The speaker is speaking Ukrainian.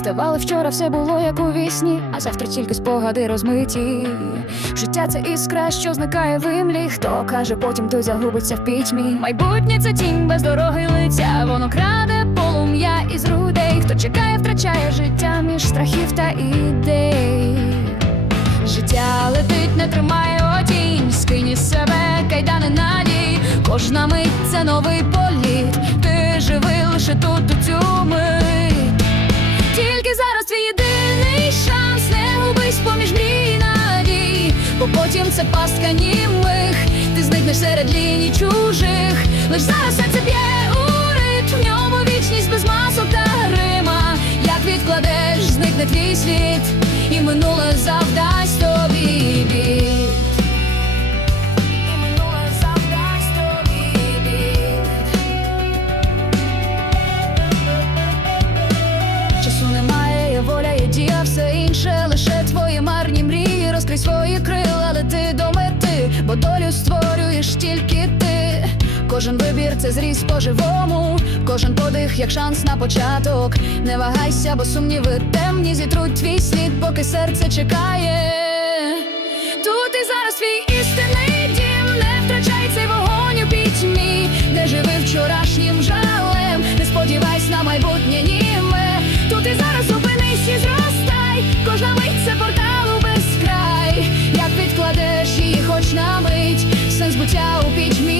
Вставали вчора, все було як у вісні, а завтра тільки спогади розмиті. Життя це іскра, що зникає в імлі. Хто каже, потім той загубиться в пітьмі. Майбутнє це тінь без дороги лиця. Воно краде полум'я із грудей. Хто чекає, втрачає життя між страхів та ідей. Життя летить, не тримає отінь, скинь із себе кайдани надій. Кожна мить це новий політ. Ти живи лише тут у цю мить. Потім це пастка німих, ти зникнеш серед ліній чужих. Лиш зараз серце б'є у ритм, в ньому вічність без масок та грима. Як відкладеш, зникне твій світ, і минуле долю створюєш тільки ти. Кожен вибір це зріс по-живому, кожен подих як шанс на початок. Не вагайся, бо сумніви темні зітруть твій слід, поки серце чекає. Тут і зараз твій істинний дім, не втрачай цей вогонь у пітьмі, не живи вчорашнім жалем, не сподівайся на майбутнє німе. Тут і зараз зупинись і зростай, у пітьмі затри.